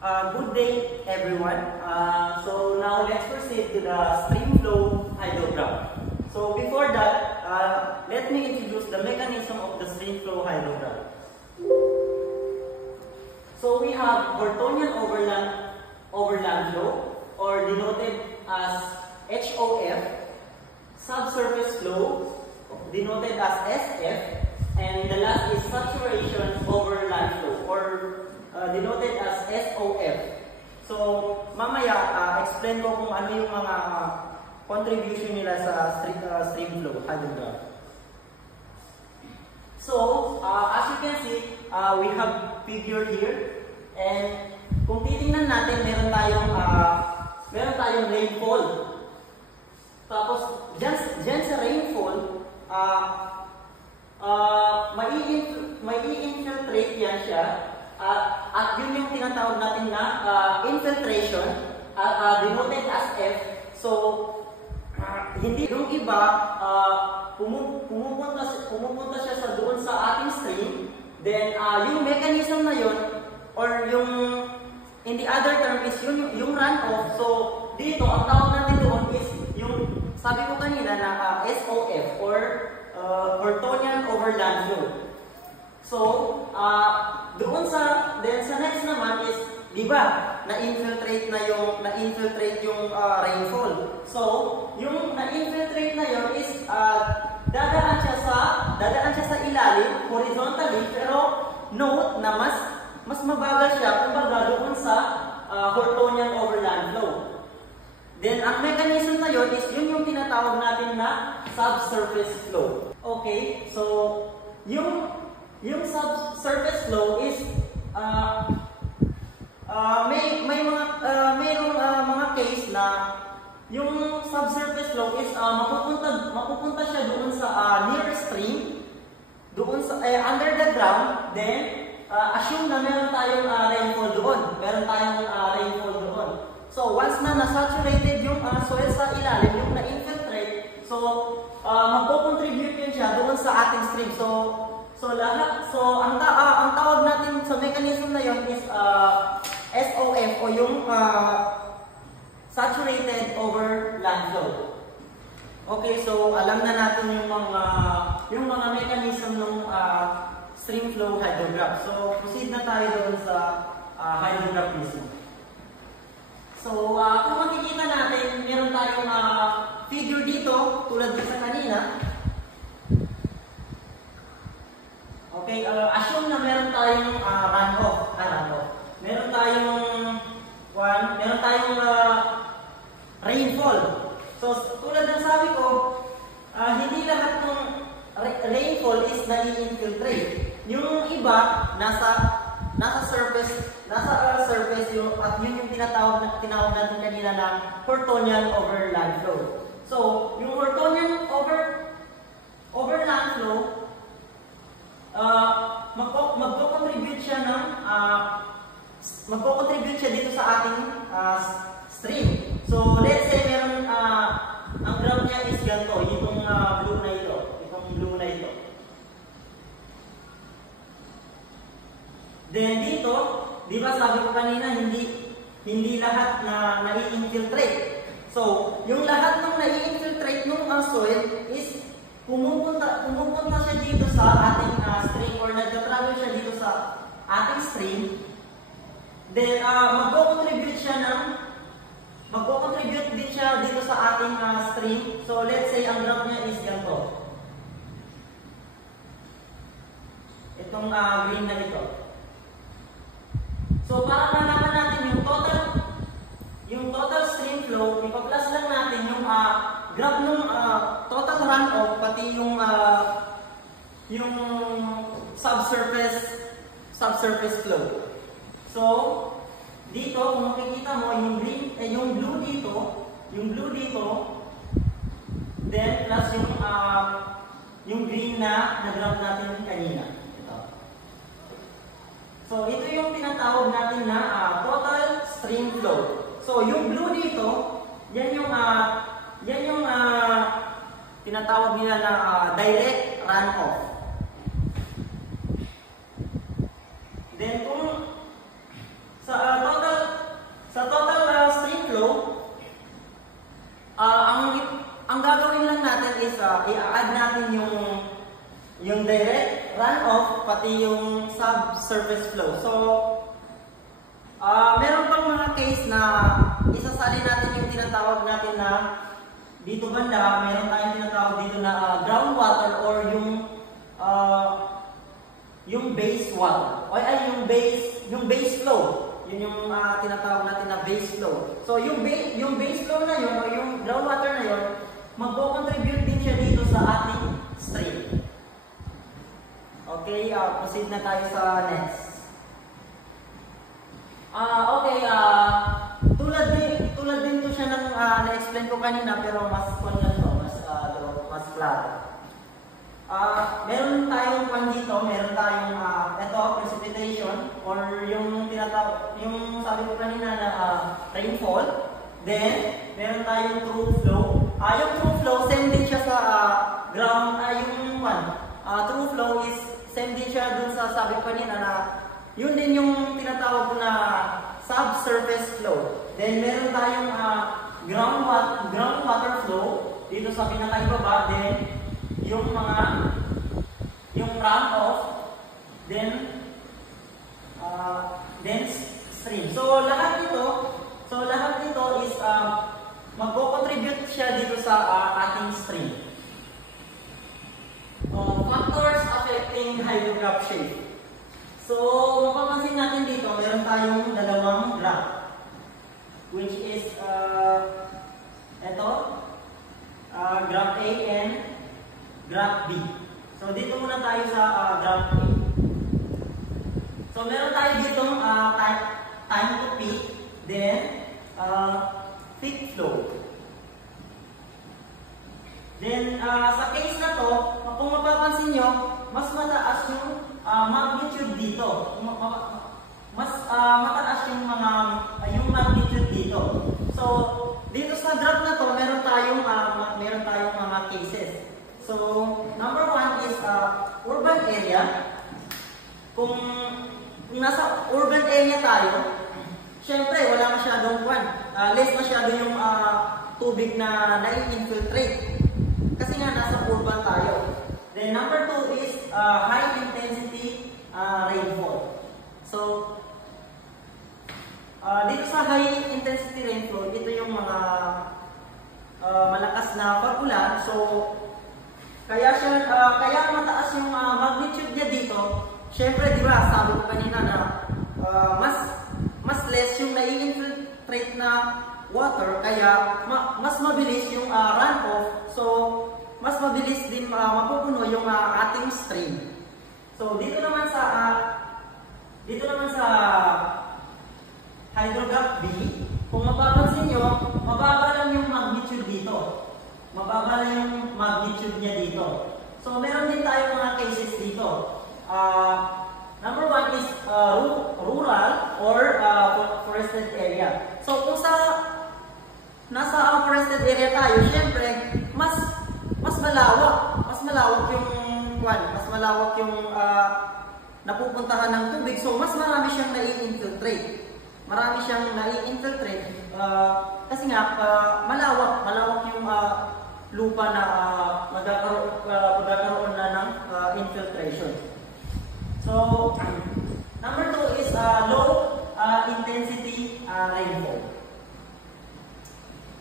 Good day, everyone. So now let's proceed to the stream flow hydrogram. So before that, let me introduce the mechanism of the stream flow hydrogram. So we have Hortonian overland flow, or denoted as HOF, subsurface flow, denoted as SF, and the last is saturation overland flow, or denoted as SOF. So, mamaya, explain ko kung ano yung mga contribution nila sa stream flow hydrogram. So, as you can see, we have figure here, and kung titingnan natin, meron tayong rainfall. Tapos, dyan sa rainfall, mai-infiltrate yan siya. At yun yung tinatawag natin na infiltration, denoted as F. So, hindi yung iba, pumupunta siya sa doon sa ating stream. Then, yung mechanism na yun, or yung, in the other term is yung runoff. So, dito, ang tawag natin doon is yung, sabi ko kanina na SOF, or Hortonian overland flow. So, doon sa next naman is, di ba, na-infiltrate yung rainfall. So, yung na-infiltrate na yun is, dadaan siya sa ilalim, horizontally, pero note na mas mabagal siya, kumbaga doon sa Hortonian overland flow. Then, ang mechanism na yun is, yun yung tinatawag natin na subsurface flow. Okay, so, yung subsurface flow is mayroong mga case na yung subsurface flow is mapupunta siya doon sa near stream, doon sa under the ground. Then assume na meron tayong rainfall doon. So once na nasaturated yung soil sa ilalim, yung na-infiltrate, so magko-contribute yun siya doon sa ating stream. So ang tawag natin sa mechanism na yun is SOF, o yung saturated overland flow. Okay, so alam na natin yung mga mechanism ng stream flow hydrogram. So proceed na tayo doon sa hydrogram mismo. So kung makikita natin, meron tayong figure dito tulad din sa kanina. Okay, assume na meron tayong runoff. Meron tayong rainfall. So, tulad ng sabi ko, hindi lahat ng rainfall is nai-infiltrate. Yung iba, nasa surface yung, at yun yung tinawag natin kanina na Hortonian overland flow. So, yung Hortonian overland flow, magko-contribute siya dito sa ating stream. So, let's say meron ang graph niya is ganito, itong blue na ito. Then dito, di ba sabi ko kanina, hindi lahat na nai-infiltrate. So, yung lahat ng nai-infiltrate ng soil is pumupunta siya dito sa ating stream, or nagtatravel siya dito sa ating stream. Then, magko-contribute din siya dito sa ating stream. So, let's say, ang graph niya is ganito. Itong green na ito. So, para malaman natin yung total stream flow, ipa-plus lang natin yung graph ng total runoff, pati yung subsurface flow. So, dito, kung makikita mo, yung blue dito, then plus yung green na graph natin kanina. Ito. So, ito yung tinatawag natin na total stream flow. So, yung blue dito, yan yung tinatawag nila na direct runoff. Then, kung sa total runoff, pati yung subsurface flow. So, meron pang mga case na isasali natin yung tinatawag natin na dito banda, meron tayong tinatawag dito na groundwater or yung base water. O ay yung base flow. Yun yung tinatawag natin na base flow. So yung base flow na yun o yung groundwater na yun, magko-contribute din siya dito sa ating stream. Okay, proceed na tayo sa next. Okay, tulad din to siya ng na-explain ko kanina pero mas mas flat. Meron tayong dito, meron tayong ito, precipitation or yung tinatawag, yung sabi ko kanina na rainfall. Then, meron tayong true flow. Yung true flow, same din siya sa ground, true flow is same din siya dun sa sabi ko kanina na yun din yung tinatawag ko na subsurface flow. Then, meron tayong groundwater flow dito sa pinakaibaba. Then, yung runoff, then stream. So lahat nito is magko-contribute siya dito sa ating stream. Factors affecting hydrograph shape. So mapapansin natin dito, meron tayong dalawang graph, which is graph A and graph B. So dito muna tayo sa graph A. So meron tayo dito time to peak, then peak flow. Then sa case na to, kung mapapansin nyo, mas mataas yung magnitude dito. Mas mataas yung yung magnitude dito. So dito sa graph na to, meron tayong mga cases. So, number one is urban area. Kung nasa urban area tayo, syempre wala masyadong less masyado yung tubig na nai-infiltrate. Kasi nga nasa urban tayo. Then number two is high intensity rainfall. So, dito sa high intensity rainfall, ito yung mga malakas na pag-ulan. So, kaya mataas yung magnitude niya dito. Syempre, di ba, sabi ko kanina na mas less yung nai-infiltrate na water, kaya mas mabilis yung runoff. So, mas mabilis din mapupuno yung ating stream. So, dito naman sa hydrograph B, kung mapapansin nyo, mababa lang yung magnitude dito. Mababa lang yung magnitude niya dito. So, meron din tayo mga cases dito. Number one is rural or forested area. So, kung nasa forested area tayo, syempre, mas malawak yung napupuntahan ng tubig. So, mas marami siyang nai-infiltrate. Kasi nga, malawak yung lupa na magkakaroon na ng infiltration. So, number two is low intensity rainfall.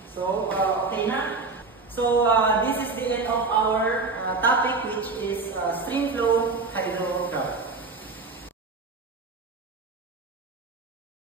So, okay na? So, this is the end of our topic, which is stream flow